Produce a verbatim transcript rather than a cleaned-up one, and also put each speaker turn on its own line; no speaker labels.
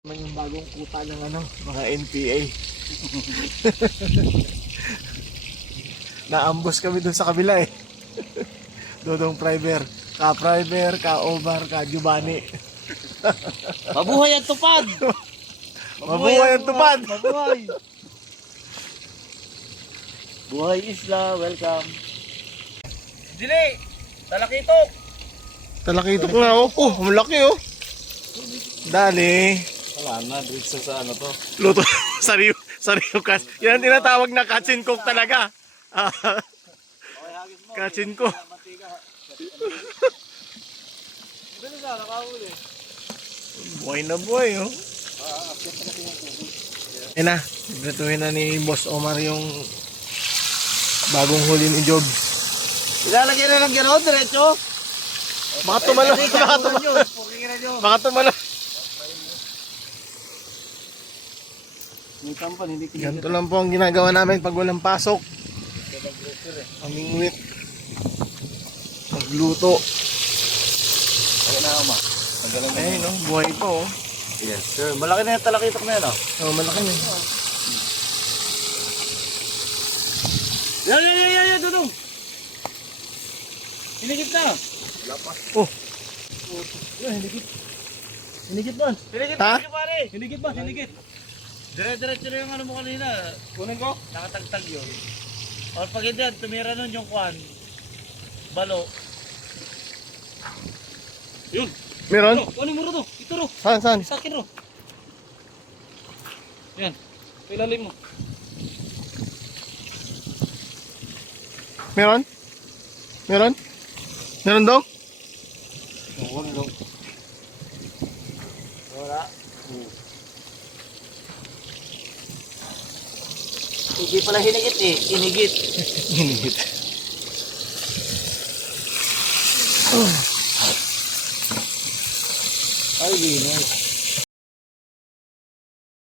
Man yung bagong kuta ng ano, mga N P A. Naambos kami dun sa kabila eh. Dodong Primer, ka Primer, ka Omar, ka Giovanni.
Mabuhay ang tupad!
Mabuhay ang tupad!
Mabuhay! Buhay Isla, welcome! Dili! Talakitok!
Talakitok na oh. Oh, malaki oh. Dali.
Wala na, dito sa ano to.
Luto. Sariyo, sariyo kas. Yan ang tinatawag na catch and cook talaga. Ah, catch and cook.
Dali na, nakahuli.
Buhay na buhay oh. Yan na, ibratuhin na ni Boss Omar yung bagong huli ni Job.
Ilalagay na lang gano'n, diretso.
Baka tumalo, baka tumalo. Baka tumalo.
May tampan, hindi kinigit.
Ganito lang po ang ginagawa namin pag walang pasok. Amingwit. Magluto.
Ayun na, Oma. Magalang na.
Ayun no, buhay pa oh.
Yes, sir. Malaki na yung talakitok na yan, oh.
Oh, malaki na.
Yan, yan, yan, yan, yan, dudong. Hinigit na.
Oh,
Yan, hinigit. Hinigit man. Hinigit
Ha?
man, pare. Hinigit man, hinigit. Dire-diretso na yung ano mo kanina. Kunin ko? Nakatagtag yun. O pag hindi, tumira nun yung kwan. Balo. Yun.
meron?
Ito, ano mo ro to? Ito ro.
Saan, saan?
Sa akin ro. Yan. Ilalim mo.
Meron? Meron? Meron daw?
Oo, ano? Wala. Hindi pala hinigit eh. Inigit.
Hinigit.
Ay, linis.